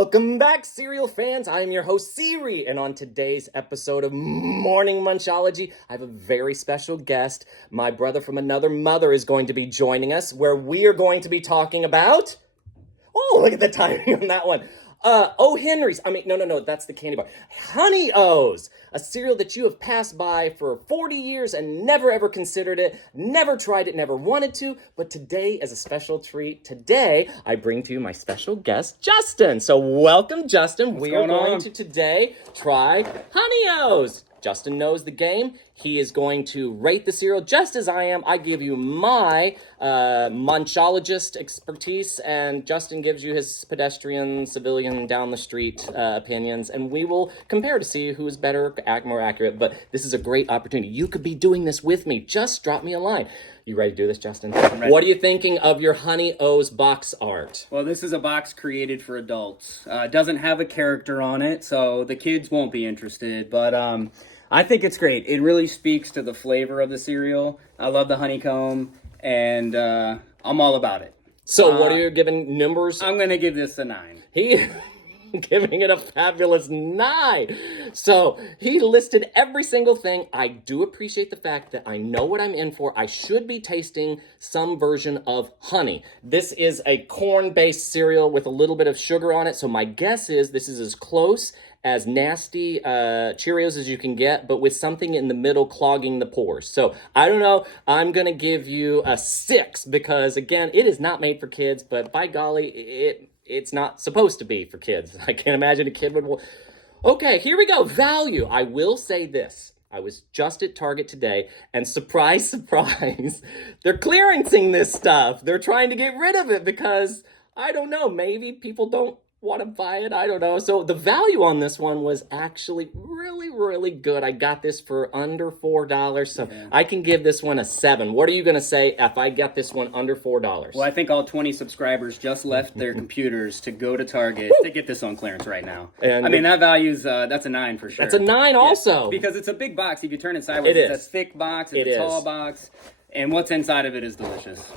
Welcome back, cereal fans. I am your host, Siri, and on today's episode of Morning Munchology, I have a very special guest. My brother from another mother is going to be joining us, where we are going to be talking about... Oh, look at the timing on that one. O. Henry's. No, that's the candy bar. Honey O's, a cereal that you have passed by for 40 years and never ever considered it, never tried it, never wanted to, but today, as a special treat, today I bring to you my special guest, Justin. So welcome, Justin. We are going to today try Honey O's. Justin knows the game. He is going to rate the cereal just as I am. I give you my munchologist expertise, and Justin gives you his pedestrian, civilian, down the street opinions, and we will compare to see who is better, more accurate. But this is a great opportunity. You could be doing this with me. Just drop me a line. You ready to do this, Justin? What are you thinking of your Honey O's box art? Well, this is a box created for adults. It doesn't have a character on it, so the kids won't be interested, but I think it's great. It really speaks to the flavor of the cereal. I love the honeycomb, and I'm all about it. So what are you giving numbers? I'm going to give this a 9. He giving it a fabulous 9. So he listed every single thing. I do appreciate the fact that I know what I'm in for. I should be tasting some version of honey. This is a corn-based cereal with a little bit of sugar on it. So my guess is this is as close as nasty Cheerios as you can get, but with something in the middle clogging the pores. So I don't know. I'm going to give you a 6 because, again, it is not made for kids, but by golly, it's not supposed to be for kids. I can't imagine a kid would... Okay, here we go. Value. I will say this. I was just at Target today, and surprise, surprise, they're clearancing this stuff. They're trying to get rid of it because, I don't know, maybe people don't want to buy it. I don't know. So the value on this one was actually really, really good. I got this for under $4, so I can give this one a 7. What are you going to say if I get this one under $4? Well, I think all 20 subscribers just left their computers to go to Target to get this on clearance right now. And I mean, that value's, that's a 9 for sure. That's a 9 also. Because it's a big box. If you turn it sideways, it's a thick box, it's a tall box. And what's inside of it is delicious.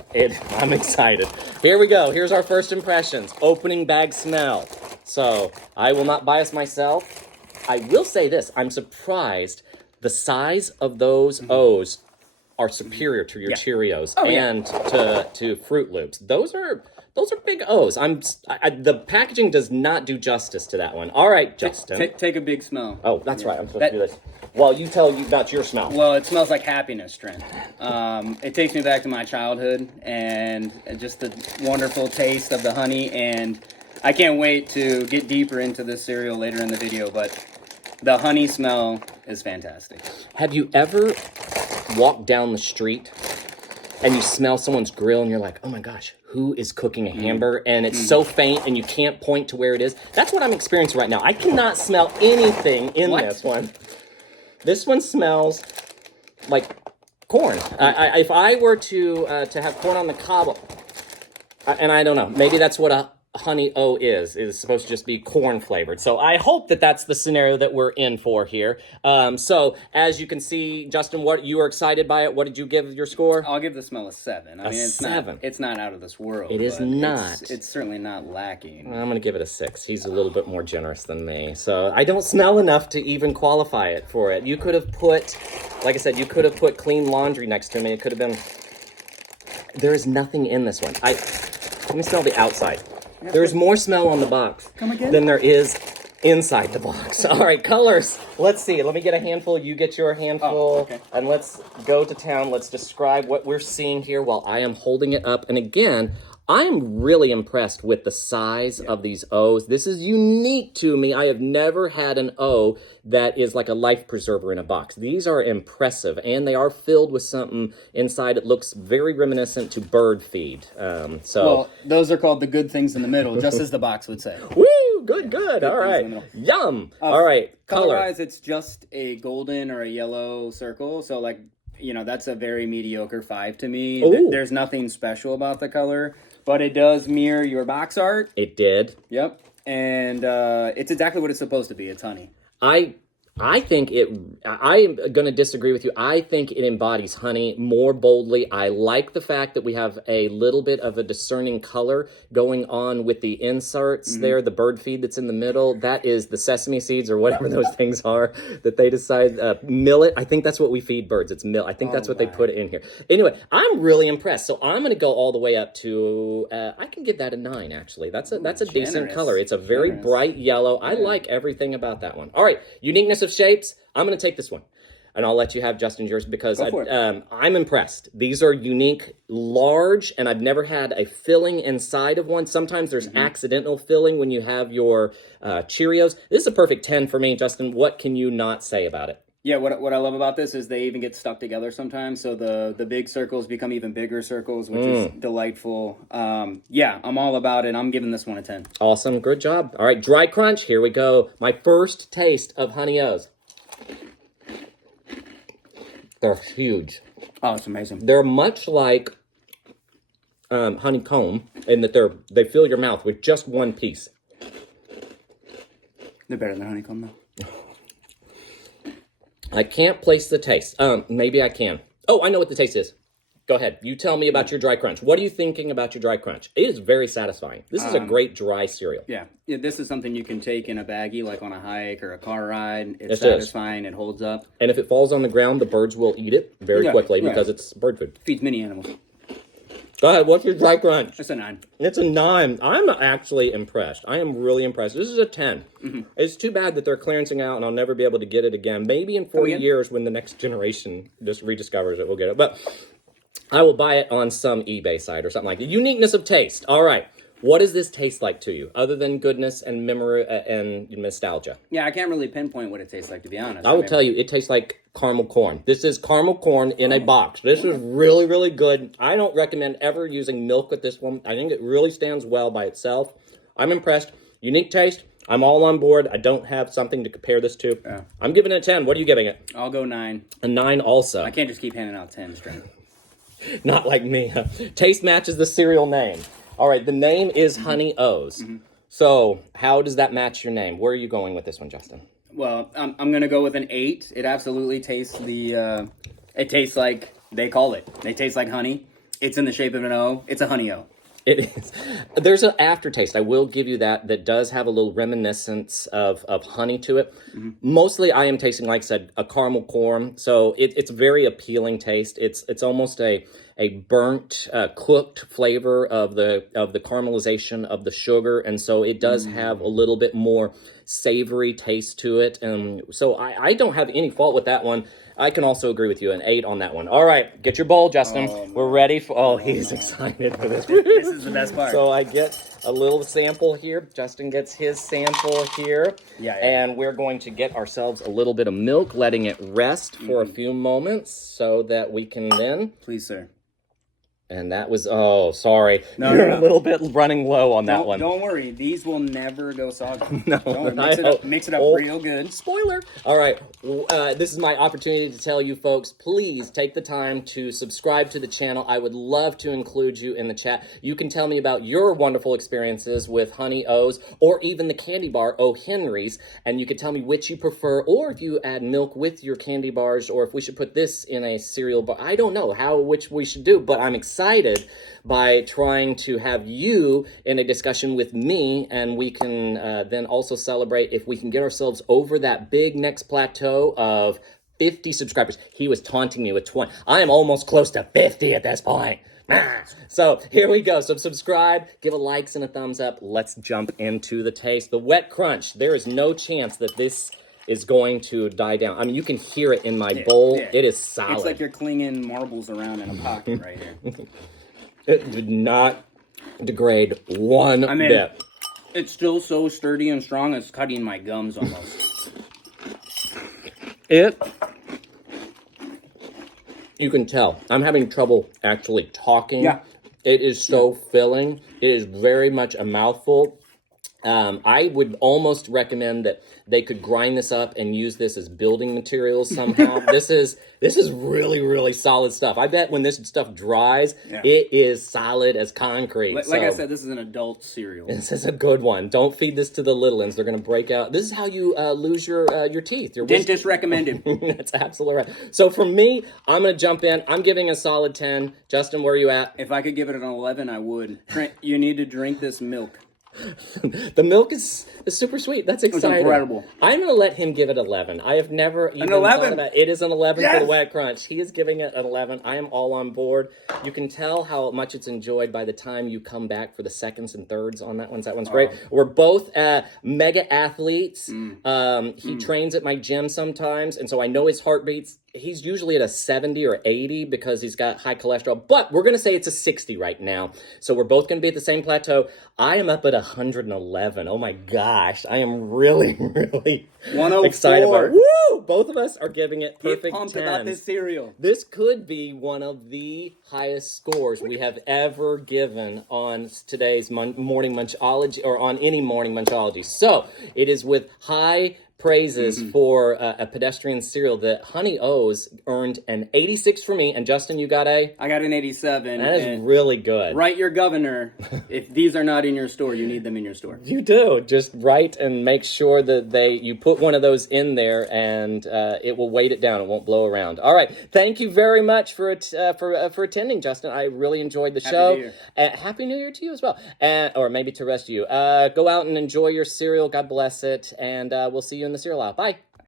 I'm excited. Here we go. Here's our first impressions. Opening bag smell. So, I will not bias myself. I will say this. I'm surprised the size of those O's are superior to your Cheerios and to Fruit Loops. Those are big O's. The packaging does not do justice to that one. All right, Justin. Take a big smell. Oh, that's right. I'm supposed to do this. Well, you tell you about your smell. Well, it smells like happiness, Trent. It takes me back to my childhood and just the wonderful taste of the honey. And I can't wait to get deeper into this cereal later in the video, but the honey smell is fantastic. Have you ever walked down the street and you smell someone's grill and you're like, oh my gosh, who is cooking a hamburger? And it's so faint and you can't point to where it is. That's what I'm experiencing right now. I cannot smell anything in this one. This one smells like corn. If I were to have corn on the cob, and I don't know, maybe that's what a Honey O is supposed to just be corn flavored. So I hope that that's the scenario that we're in for here. So as you can see, Justin, what you were excited by it. What did you give your score? I'll give the smell a 7. I mean, it's 7. It's not out of this world. It is not. It's certainly not lacking. I'm going to give it a 6. He's a little bit more generous than me. So I don't smell enough to even qualify it for it. You could have put, like I said, you could have put clean laundry next to me. It could have been, there is nothing in this one. Let me smell the outside. There is more smell on the box than there is inside the box. All right, colors. Let's see. Let me get a handful. You get your handful. And let's go to town. Let's describe what we're seeing here while I am holding it up. And again, I am really impressed with the size of these O's. This is unique to me. I have never had an O that is like a life preserver in a box. These are impressive, and they are filled with something inside. It looks very reminiscent to bird feed. Well, those are called the good things in the middle, just as the box would say. Woo! Good. All right. Yum. All right. Color-wise, it's just a golden or a yellow circle. So, like, that's a very mediocre 5 to me. There's nothing special about the color. But it does mirror your box art. It did. Yep. And it's exactly what it's supposed to be. It's honey. I I think I am going to disagree with you. I think it embodies honey more boldly. I like the fact that we have a little bit of a discerning color going on with the inserts there, the bird feed that's in the middle. That is the sesame seeds or whatever those things are that they decide. Millet. I think that's what we feed birds. It's millet. I think that's what they put in here. Anyway, I'm really impressed. So I'm going to go all the way up to, I can give that a 9, actually. That's a decent color. It's a very bright yellow. I like everything about that one. All right, uniqueness of shapes. I'm going to take this one, and I'll let you have Justin yours because I'm impressed. These are unique, large, and I've never had a filling inside of one. Sometimes there's accidental filling when you have your Cheerios. This is a perfect 10 for me, Justin. What can you not say about it? Yeah, what I love about this is they even get stuck together sometimes, so the big circles become even bigger circles, which is delightful. Yeah, I'm all about it. I'm giving this one a 10. Awesome, good job. All right, dry crunch, here we go. My first taste of Honey O's. They're huge. Oh, it's amazing. They're much like honeycomb in that they fill your mouth with just one piece. They're better than honeycomb, though. I can't place the taste. Maybe I can. Oh, I know what the taste is. Go ahead. You tell me about your dry crunch. What are you thinking about your dry crunch? It is very satisfying. This is a great dry cereal. Yeah, this is something you can take in a baggie, like on a hike or a car ride. It's satisfying. It holds up. And if it falls on the ground, the birds will eat it very quickly because it's bird food. Feeds mini animals. Go ahead. What's your dry crunch? It's a 9. It's a 9. I'm actually impressed. I am really impressed. This is a 10. It's too bad that they're clearancing out and I'll never be able to get it again. Maybe in 40 years when the next generation just rediscovers it, we'll get it. But I will buy it on some eBay site or something like that. Uniqueness of taste. All right. What does this taste like to you, other than goodness and memory and nostalgia? Yeah, I can't really pinpoint what it tastes like, to be honest. I will tell you, it tastes like caramel corn. This is caramel corn in a box. This is really, really good. I don't recommend ever using milk with this one. I think it really stands well by itself. I'm impressed. Unique taste. I'm all on board. I don't have something to compare this to. Yeah. I'm giving it a 10. What are you giving it? I'll go 9. A 9 also. I can't just keep handing out 10s, Trent. Not like me. Taste matches the cereal name. All right, the name is Honey O's. So how does that match your name? Where are you going with this one, Justin? Well, I'm going to go with an 8. It absolutely tastes it tastes like they call it. They taste like honey. It's in the shape of an O. It's a Honey O. It is. There's an aftertaste. I will give you that does have a little reminiscence of honey to it. Mostly I am tasting, like I said, a caramel corn. So it's a very appealing taste. It's almost a burnt, cooked flavor of the caramelization of the sugar. And so it does have a little bit more savory taste to it. And so I don't have any fault with that one. I can also agree with you, an 8 on that one. All right, get your bowl, Justin. We're ready for... he's excited for this. This is the best part. So I get a little sample here. Justin gets his sample here. Yeah. And we're going to get ourselves a little bit of milk, letting it rest for a few moments so that we can then... Please, sir. And that was... Oh, sorry. No, You're a little bit running low on that one. Don't worry. These will never go soggy. No. Mix it up real good. Spoiler. All right. This is my opportunity to tell you folks, please take the time to subscribe to the channel. I would love to include you in the chat. You can tell me about your wonderful experiences with Honey O's or even the candy bar O. Henry's, and you can tell me which you prefer, or if you add milk with your candy bars, or if we should put this in a cereal bar. I don't know which we should do, but I'm excited by trying to have you in a discussion with me, and we can then also celebrate if we can get ourselves over that big next plateau of 50 subscribers. He was taunting me with 20. I am almost close to 50 at this point. So here we go. So subscribe, give a likes and a thumbs up. Let's jump into the taste. The wet crunch. There is no chance that this is going to die down. I mean, you can hear it in my bowl. Yeah. It is solid. It's like you're clinging marbles around in a pocket right here. It did not degrade one bit. It's still so sturdy and strong, it's cutting my gums almost. You can tell. I'm having trouble actually talking. Yeah. It is so filling. It is very much a mouthful. I would almost recommend that they could grind this up and use this as building materials somehow. This is really, really solid stuff. I bet when this stuff dries, it is solid as concrete. Like I said, this is an adult cereal. This is a good one. Don't feed this to the little ones. They're going to break out. This is how you lose your teeth. Your Dentist recommended. That's absolutely right. So for me, I'm going to jump in. I'm giving a solid 10. Justin, where are you at? If I could give it an 11, I would. Trent, you need to drink this milk. The milk is super sweet. That's exciting. It's incredible. I'm going to let him give it 11. I have never even 11? thought about it. Is an 11 for Yes! the Wet Crunch. He is giving it an 11. I am all on board. You can tell how much it's enjoyed by the time you come back for the seconds and thirds on that one. That one's great. We're both mega athletes. He trains at my gym sometimes, and so I know his heartbeats. He's usually at a 70 or 80 because he's got high cholesterol, but we're going to say it's a 60 right now. So we're both going to be at the same plateau. I am up at 111. Oh my gosh. I am really, really 104. excited about it. Woo! Both of us are giving it Get perfect pumped 10s. about this cereal. This could be one of the highest scores we have ever given on today's Morning Munchology, or on any Morning Munchology. So it is with high praises for a pedestrian cereal that Honey O's earned an 86 for me. And Justin, you got a? I got an 87. That is really good. Write your governor. If these are not in your store, you need them in your store. You do. Just write and make sure that you put one of those in there, and it will weight it down. It won't blow around. All right. Thank you very much for attending, Justin. I really enjoyed the show. New Year. Happy New Year to you as well, or maybe to the rest of you. Go out and enjoy your cereal. God bless it, and we'll see you in the cereal aisle. Bye.